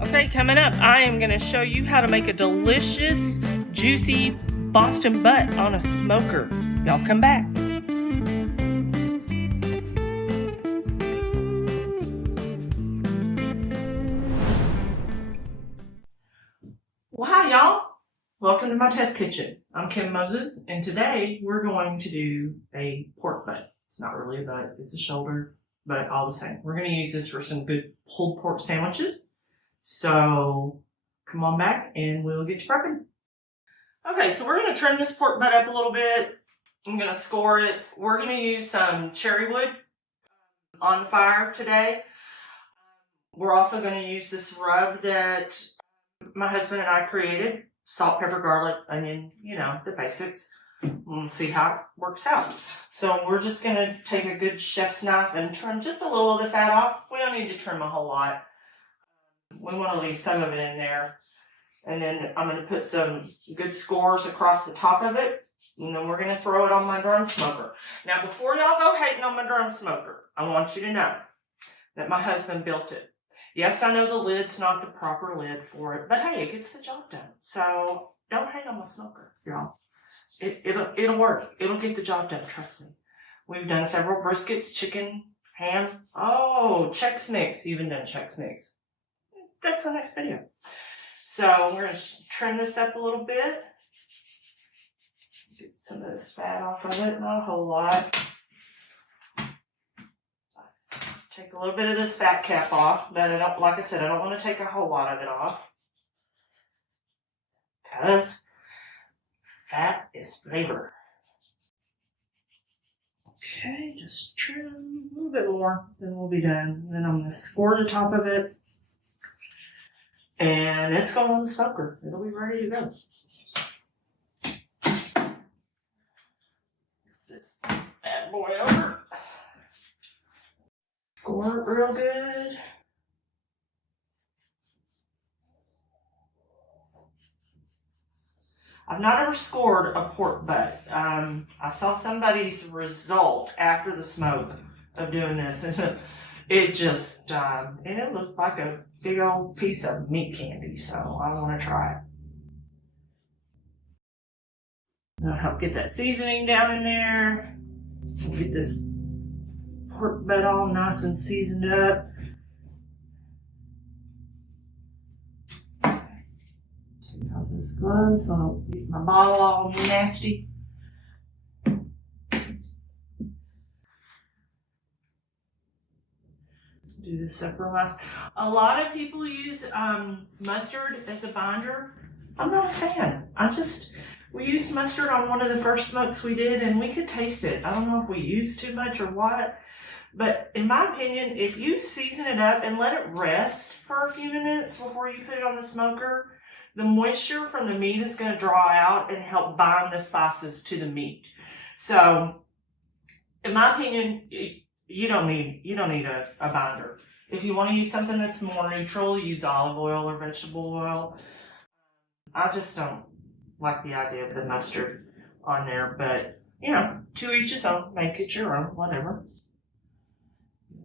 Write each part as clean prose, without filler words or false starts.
Okay, coming up, I am going to show you how to make a delicious, juicy Boston butt on a smoker. Y'all come back. Well, hi, y'all. Welcome to my test kitchen. I'm Kim Moses, and today we're going to do a pork butt. It's not really a butt, it's a shoulder, but all the same. We're going to use this for some good pulled pork sandwiches. So come on back and we'll get you prepping. Okay, so we're going to trim this pork butt up a little bit. I'm going to score it. We're going to use some cherry wood on the fire today. We're also going to use this rub that my husband and I created. Salt, pepper, garlic, onion, you know, the basics. We'll see how it works out. So we're just going to take a good chef's knife and trim just a little of the fat off. We don't need to trim a whole lot. We want to leave some of it in there. And then I'm going to put some good scores across the top of it. And then we're going to throw it on my drum smoker. Now, before y'all go hating on my drum smoker, I want you to know that my husband built it. Yes, I know the lid's not the proper lid for it, but hey, it gets the job done. So don't hate on my smoker, y'all. It'll work. It'll get the job done, trust me. We've done several briskets, chicken, ham. Oh, Chex Mix, even done Chex Mix. That's the next video. So we're going to trim this up a little bit. Get some of this fat off of it, not a whole lot. Take a little bit of this fat cap off, but I don't, like I said, I don't want to take a whole lot of it off. Because fat is flavor. Okay, just trim a little bit more, then we'll be done. Then I'm going to score the top of it. And it's going on the smoker. It'll be ready to go. This bad boy over. Score it real good. I've not ever scored a pork butt. I saw somebody's result after the smoke of doing this, and it just, and it looked like a big old piece of meat candy, so I want to try it. I'll help get that seasoning down in there. Get this pork butt all nice and seasoned up. Take off this glove so I don't get my bottle all nasty. Do this up real nice. A lot of people use mustard as a binder. I'm not a fan. We used mustard on one of the first smokes we did and we could taste it. I don't know if we used too much or what, but in my opinion, if you season it up and let it rest for a few minutes before you put it on the smoker, the moisture from the meat is going to draw out and help bind the spices to the meat. So in my opinion, you don't need a binder. If you want to use something that's more neutral, use olive oil or vegetable oil. I just don't like the idea of the mustard on there, but you know, to each his own. Make it your own, whatever.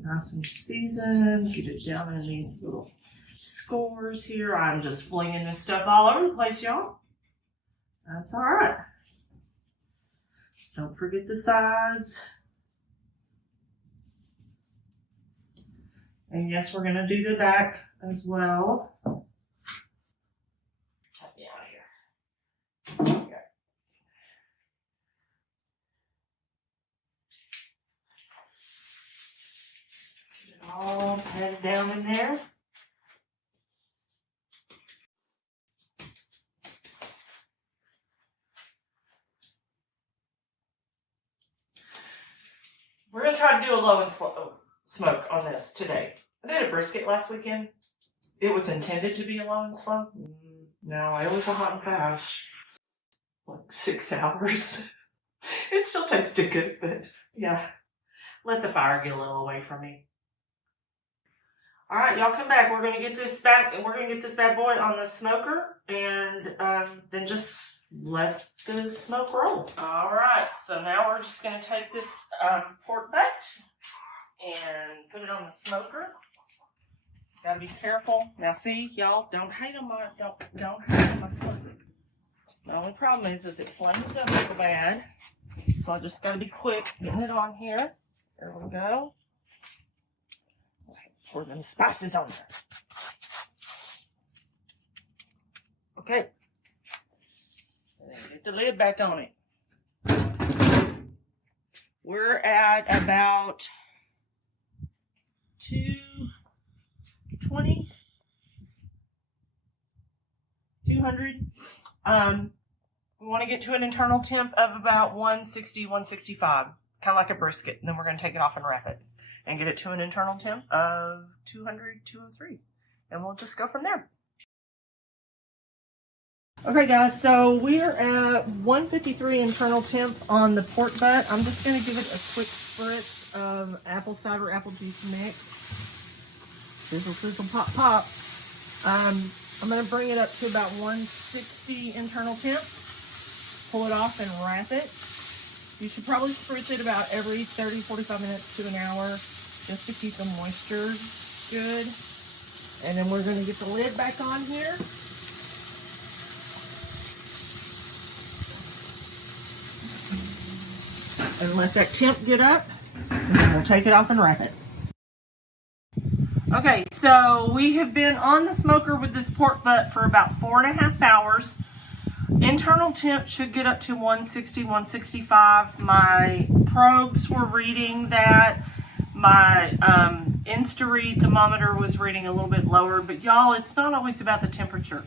Nice and seasoned. Get it down in these little scores here. I'm just flinging this stuff all over the place, y'all. That's all right. Don't forget the sides. And yes, we're going to do the back as well. Get me out of here. Okay. Get it all patted down in there. We're going to try to do a low and slow smoke on this today. I did a brisket last weekend. It was intended to be a low and slow. No, it was a hot and fast. Like 6 hours. It still tasted good, but yeah. Let the fire get a little away from me. All right, y'all come back. We're going to get this back, and we're going to get this bad boy on the smoker, and then just let the smoke roll. All right, so now we're just going to take this pork butt and put it on the smoker. Gotta be careful. Now see, y'all, don't hate on my, don't hate on my smoker. The only problem is it flames up real bad. So I just gotta be quick getting it on here. There we go. Pour them spices on there. Okay. And then get the lid back on it. We're at about 220, 200. We want to get to an internal temp of about 160, 165, kind of like a brisket. And then we're going to take it off and wrap it and get it to an internal temp of 200, 203. And we'll just go from there. Okay guys, so we're at 153 internal temp on the pork butt. I'm just going to give it a quick spritz of apple cider apple juice mix. Sizzle, sizzle, pop, pop. I'm going to bring it up to about 160 internal temp. Pull it off and wrap it. You should probably spritz it about every 30, 45 minutes to an hour just to keep the moisture good. And then we're going to get the lid back on here. And let that temp get up, and then we'll take it off and wrap it. Okay, so we have been on the smoker with this pork butt for about 4.5 hours. Internal temp should get up to 160, 165. My probes were reading that. My Insta-read thermometer was reading a little bit lower, but y'all, it's not always about the temperature.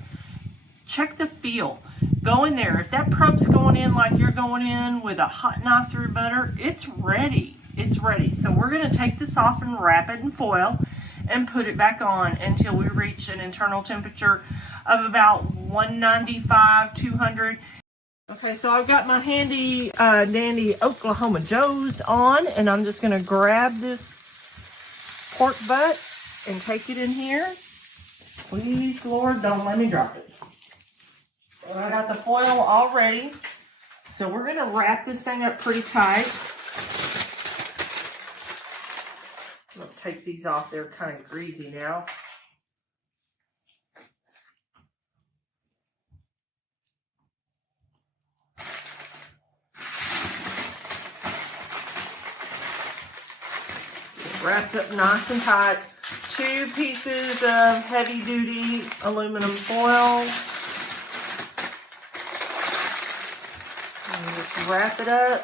Check the feel. Go in there. If that probe's going in like you're going in with a hot knife through butter, it's ready. It's ready. So we're going to take this off and wrap it in foil and put it back on until we reach an internal temperature of about 195, 200. Okay, so I've got my handy dandy Oklahoma Joe's on, and I'm just going to grab this pork butt and take it in here. Please, Lord, don't let me drop it. And I got the foil all ready. So we're going to wrap this thing up pretty tight. I'm going to take these off. They're kind of greasy now. Wrapped up nice and tight. 2 pieces of heavy duty aluminum foil. And just wrap it up.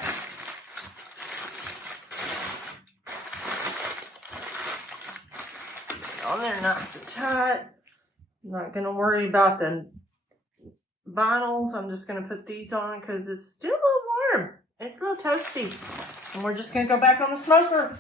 On there nice and tight. I'm not going to worry about the vinyls. I'm just going to put these on because it's still a little warm. It's a little toasty. And we're just going to go back on the smoker.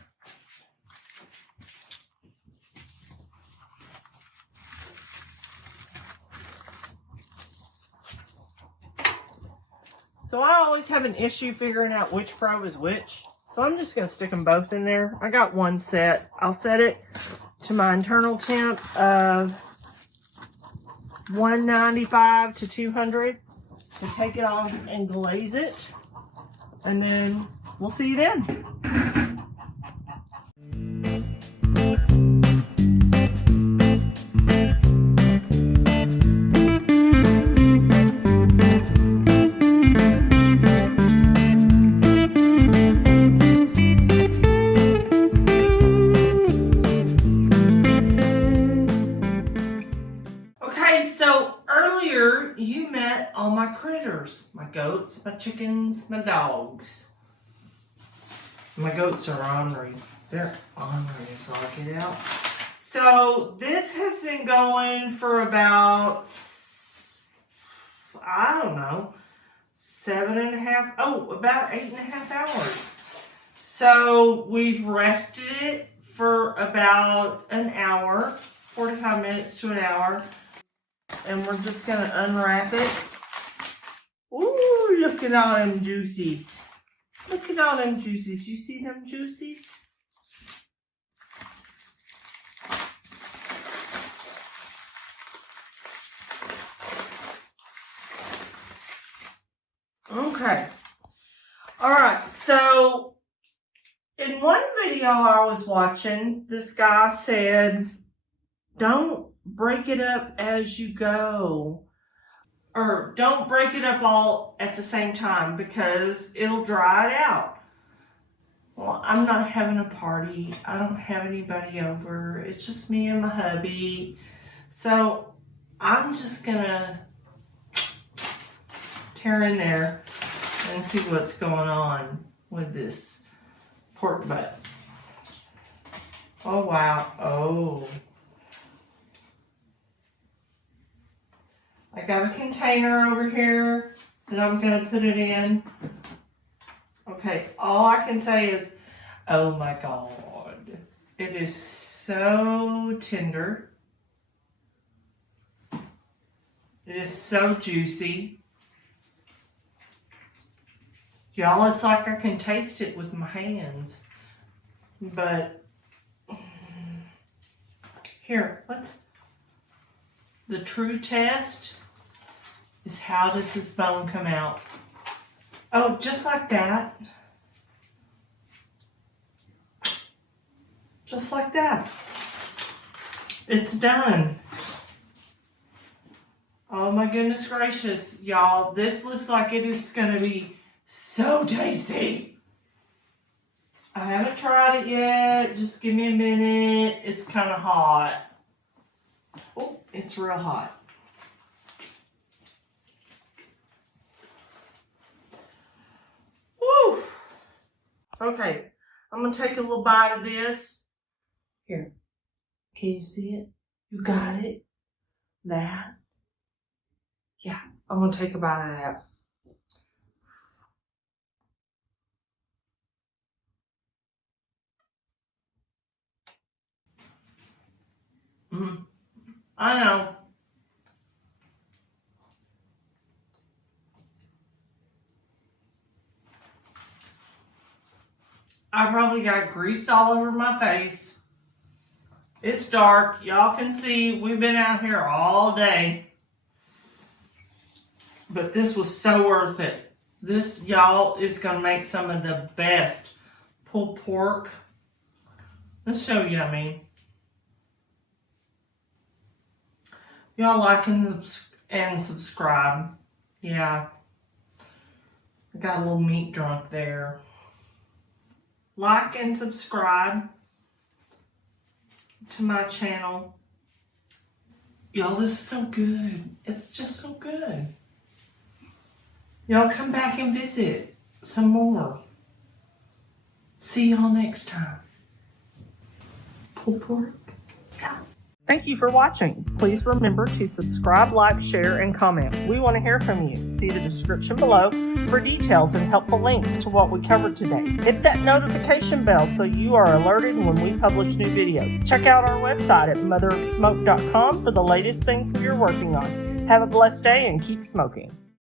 So I always have an issue figuring out which probe is which. So I'm just going to stick them both in there. I got one set. I'll set it to my internal temp of 195 to 200 to take it off and glaze it. And then we'll see you then. So earlier you met all my critters, my goats, my chickens, my dogs. My goats are ornery. They're ornery as all get out. So this has been going for about, I don't know, about 8.5 hours. So we've rested it for about an hour, 45 minutes to an hour. And we're just going to unwrap it. Ooh, look at all them juices. Look at all them juices. You see them juices? Okay. All right. So in one video I was watching, this guy said Don't break it up as you go. Or don't break it up all at the same time because it'll dry it out. Well, I'm not having a party. I don't have anybody over. It's just me and my hubby. So I'm just gonna tear in there and see what's going on with this pork butt. Oh, wow. Oh. I got a container over here that I'm going to put it in. Okay, all I can say is, oh my God. It is so tender. It is so juicy. Y'all, it's like I can taste it with my hands. But, here, the true test is how does this bone come out? Oh, just like that. Just like that. It's done. Oh my goodness gracious, y'all. This looks like it is going to be so tasty. I haven't tried it yet. Just give me a minute. It's kind of hot. Oh, it's real hot. Woo! Okay, I'm going to take a little bite of this. Here. Can you see it? You got it? That? Yeah, I'm going to take a bite of that. I know. I probably got grease all over my face. It's dark. Y'all can see we've been out here all day. But this was so worth it. This, y'all, is going to make some of the best pulled pork. Let's show you, I mean. Y'all like and subscribe. Yeah. I got a little meat drunk there. Like and subscribe to my channel. Y'all, this is so good. It's just so good. Y'all come back and visit some more. See y'all next time. Pulled pork. Yeah. Thank you for watching. Please remember to subscribe, like, share, and comment. We want to hear from you. See the description below for details and helpful links to what we covered today. Hit that notification bell so you are alerted when we publish new videos. Check out our website at motherofsmoke.com for the latest things we are working on. Have a blessed day and keep smoking.